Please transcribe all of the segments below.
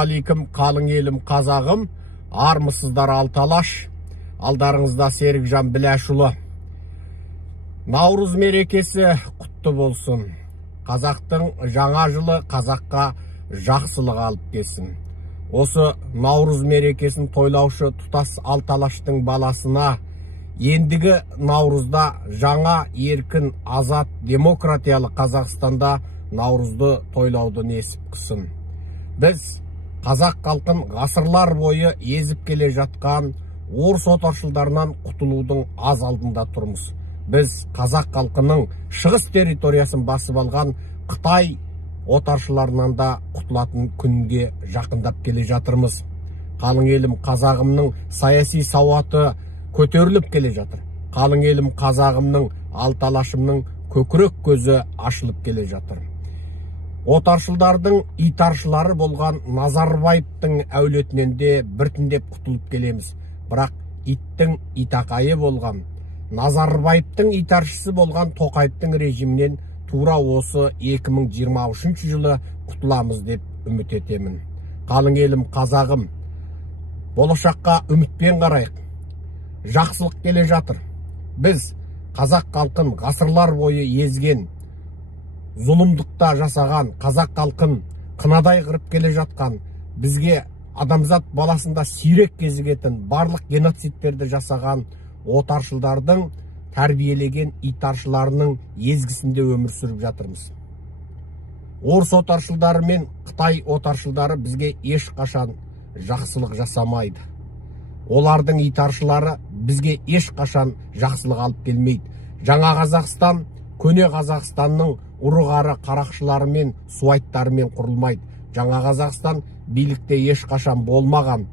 Ассалаумағалейкум, қалың елім қазағым, армысыздар алталаш, алдарыңызда Серікжан Біләшұлы. Наурыз мерекесі құтты болсын. Қазақтың жаңа жылы қазаққа жақсылық алып келсін. Осы Наурыз мерекесін тойлаушы тұтас алталаштың баласына ендігі Наурызда жаңа еркін, азат, демократиялы Қазақстанда Наурызды тойлауды несіп қысын. Біз қазақ халқын ғасырлар бойы езіп келе жатқан орыс отаршылдарынан құтылудың аз алдында тұрмыз. Біз қазақ халқының шығыс территориясын басып алған Қытай отаршыларынан да құтылатын күнге жақындап келе жатырмыз. Қалың елім қазағымның саяси сауаты көтеріліп келе жатыр. Қалың елім қазағымның алталашымның көкірек көзі ашылып келе жатыр. Отаршылдардың итаршылары болған Назарбаевтың әулетінен де біртіндеп құтылып келеміз. Бірақ иттің итақайы болған, Назарбаевтың итаршысы болған Тоқаевтың режимінен тура осы 2023 жылы құтыламыз деп үміт етемін. Қалың елім қазағым, болашаққа үмітпен қарайық. Жақсылық келе жатыр. Біз қазақ халқын ғасырлар бойы езген, зұлымдықта жасаған, қазақ халқын қынадай қырып келе жатқан, бізге адамзат баласында сирек кезігетін барлық геноцидтерді жасаған отаршылдардың тәрбиелеген итаршыларының езгісінде өмір сүріп жатырмыз. Орыс отаршылдары мен Қытай отаршылдары бізге ешқашан жақсылық жасамайды. Олардың итаршылары бізге ешқашан жақсылық алып келмейді. Жаңа Қазақстан, көне Қазақстанның ұрығары қарақшылары мен суайттарымен құрылмайды. Жаңа Қазақстан билікте ешқашан болмаған,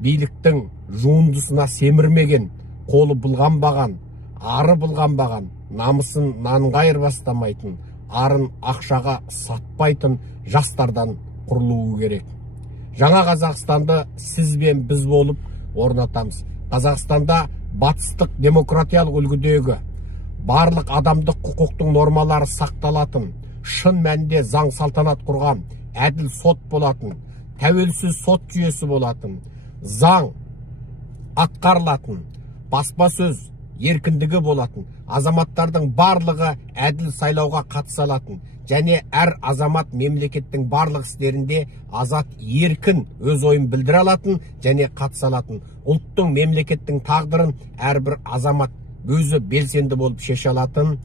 биліктің жуындысына семірмеген, қолы былғанбаған, ары былғанбаған, намысын нанға айырбастамайтын, арын ақшаға сатпайтын жастардан құрылуы керек. Жаңа Қазақстанды сіз бен біз болып орнатамыз. Қазақстанда батыстық демократиялық үлгідегі барлық адамдық құқықтың нормалары сақталатын, шын мәнінде заң салтанат құрған, әділ сот болатын, тәуелсіз сот жүйесі болатын, заң атқарылатын, баспасөз еркіндігі болатын, азаматтардың барлығы әділ сайлауға қатыса алатын, және әр азамат мемлекеттің барлық істерінде азат еркін өз ойын білдіре алатын және қатыса алатын, ұлттың мемлекеттің тағдырын әрбір азамат өзі белсенді болып шеше алатын,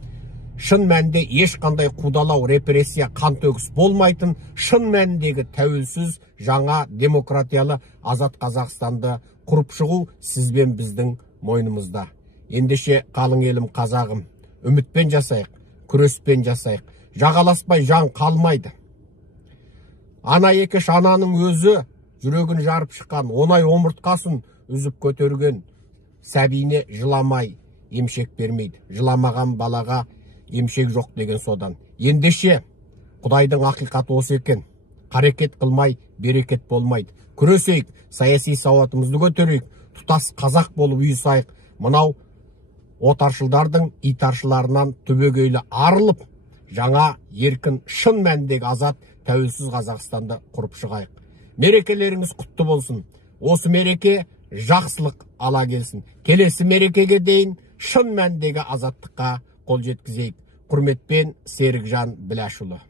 шын мәнінде ешқандай қудалау, репрессия, қан төгіс болмайтын, шын мәніндегі тәуелсіз, жаңа, демократиялы, азат Қазақстанды құрып шығу сіз бен біздің мойнымызда. Ендеше қалың елім қазағым, үмітпен жасайық, күреспен жасайық. Жағаласпай жан қалмайды. Ана екеш ананың өзі жүрегін жарып шыққан, онай омыртқасын үзіп көтерген сәбиіне жыламай емшек бермейді. Жыламаған балаға емшек жоқ деген содан. Ендеше Құдайдың ақиқаты осы екен. Қарекет қылмай берекет болмайды. Күресейік, саяси сауатымызды көтерейік, тұтас қазақ болып ұйысайық. Мынау отаршылдардың итаршыларынан түбегейлі арылып, жаңа еркін, шын мәніндегі азат, тәуелсіз Қазақстанды құрып шығайық. Мерекелеріңіз құтты болсын. Осы мереке жақсылық ала келсін. Келесі мерекеге дейін шын мәніндегі азаттыққа қол жеткізейік. Құрметпен, Серікжан Біләшұлы.